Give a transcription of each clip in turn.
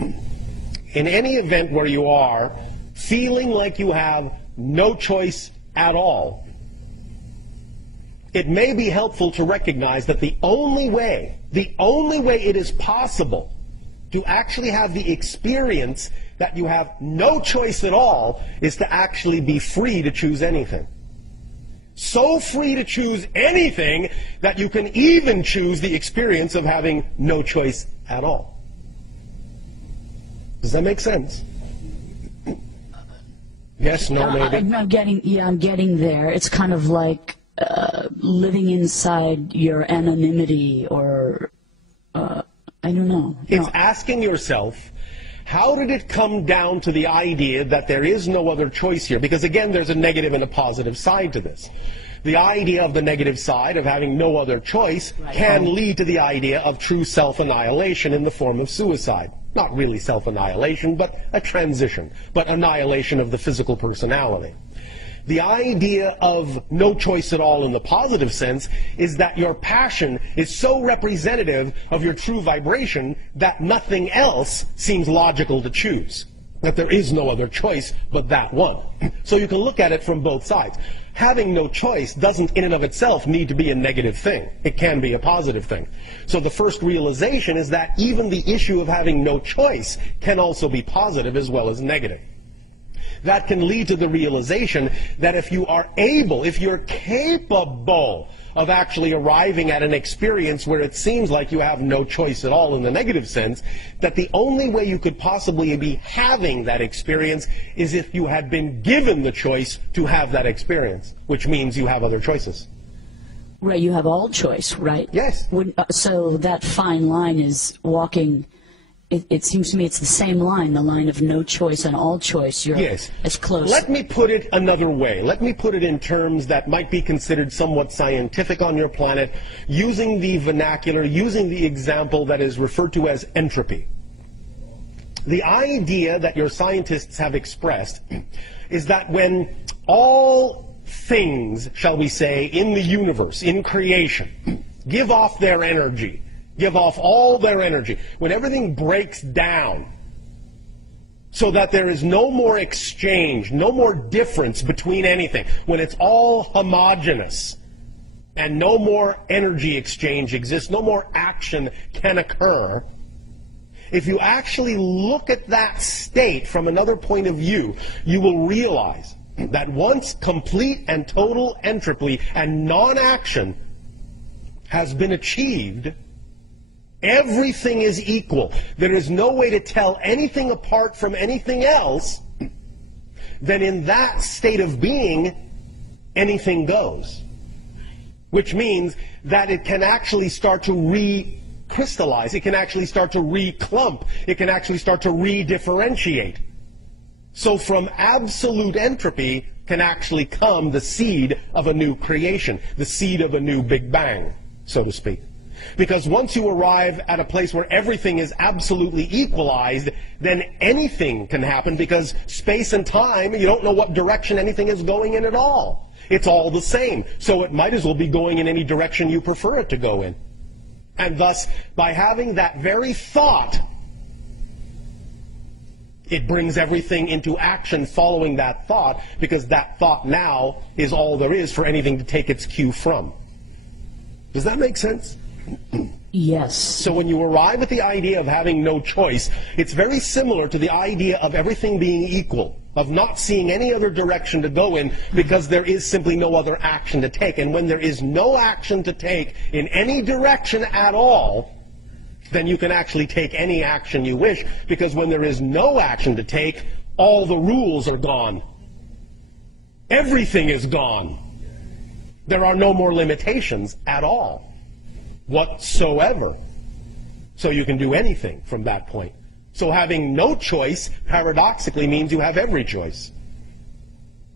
in any event where you are feeling like you have no choice at all, it may be helpful to recognize that the only way it is possible to actually have the experience that you have no choice at all is to actually be free to choose anything. So free to choose anything that you can even choose the experience of having no choice at all. Does that make sense? Yes, no, maybe? I'm getting there. It's kind of like living inside your anonymity, or I don't know. It's asking yourself, how did it come down to the idea that there is no other choice here? Because again, there's a negative and a positive side to this. The idea of the negative side of having no other choice can lead to the idea of true self-annihilation in the form of suicide. Not really self-annihilation, but a transition, but annihilation of the physical personality. The idea of no choice at all in the positive sense is that your passion is so representative of your true vibration that nothing else seems logical to choose. That there is no other choice but that one. So you can look at it from both sides. Having no choice doesn't in and of itself need to be a negative thing. It can be a positive thing. So the first realization is that even the issue of having no choice can also be positive as well as negative. That can lead to the realization that if you are able, if you're capable of actually arriving at an experience where it seems like you have no choice at all in the negative sense, that the only way you could possibly be having that experience is if you had been given the choice to have that experience, which means you have other choices. Right, you have all choice, right? Yes. So that fine line is walking. It seems to me it's the same line, the line of no choice and all choice. You're as close. Let me put it another way. Let me put it in terms that might be considered somewhat scientific on your planet, using the vernacular, using the example that is referred to as entropy. The idea that your scientists have expressed is that when all things, shall we say, in the universe, in creation, give off their energy, give off all their energy, when everything breaks down so that there is no more exchange, no more difference between anything, when it's all homogeneous and no more energy exchange exists, no more action can occur, if you actually look at that state from another point of view, you will realize that once complete and total entropy and non-action has been achieved, everything is equal. There is no way to tell anything apart from anything else. Then in that state of being, anything goes. Which means that it can actually start to recrystallize. It can actually start to reclump. It can actually start to redifferentiate. So from absolute entropy can actually come the seed of a new creation, the seed of a new Big Bang, so to speak. Because once you arrive at a place where everything is absolutely equalized, then anything can happen, because space and time, you don't know what direction anything is going in at all. It's all the same. So it might as well be going in any direction you prefer it to go in. And thus, by having that very thought, it brings everything into action following that thought, because that thought now is all there is for anything to take its cue from. Does that make sense? Yes. So when you arrive at the idea of having no choice, it's very similar to the idea of everything being equal, of not seeing any other direction to go in, because there is simply no other action to take. And when there is no action to take in any direction at all, then you can actually take any action you wish, because when there is no action to take, all the rules are gone. Everything is gone. There are no more limitations at all, whatsoever. So you can do anything from that point. So having no choice, paradoxically, means you have every choice.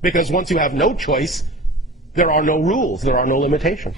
Because once you have no choice, there are no rules, there are no limitations.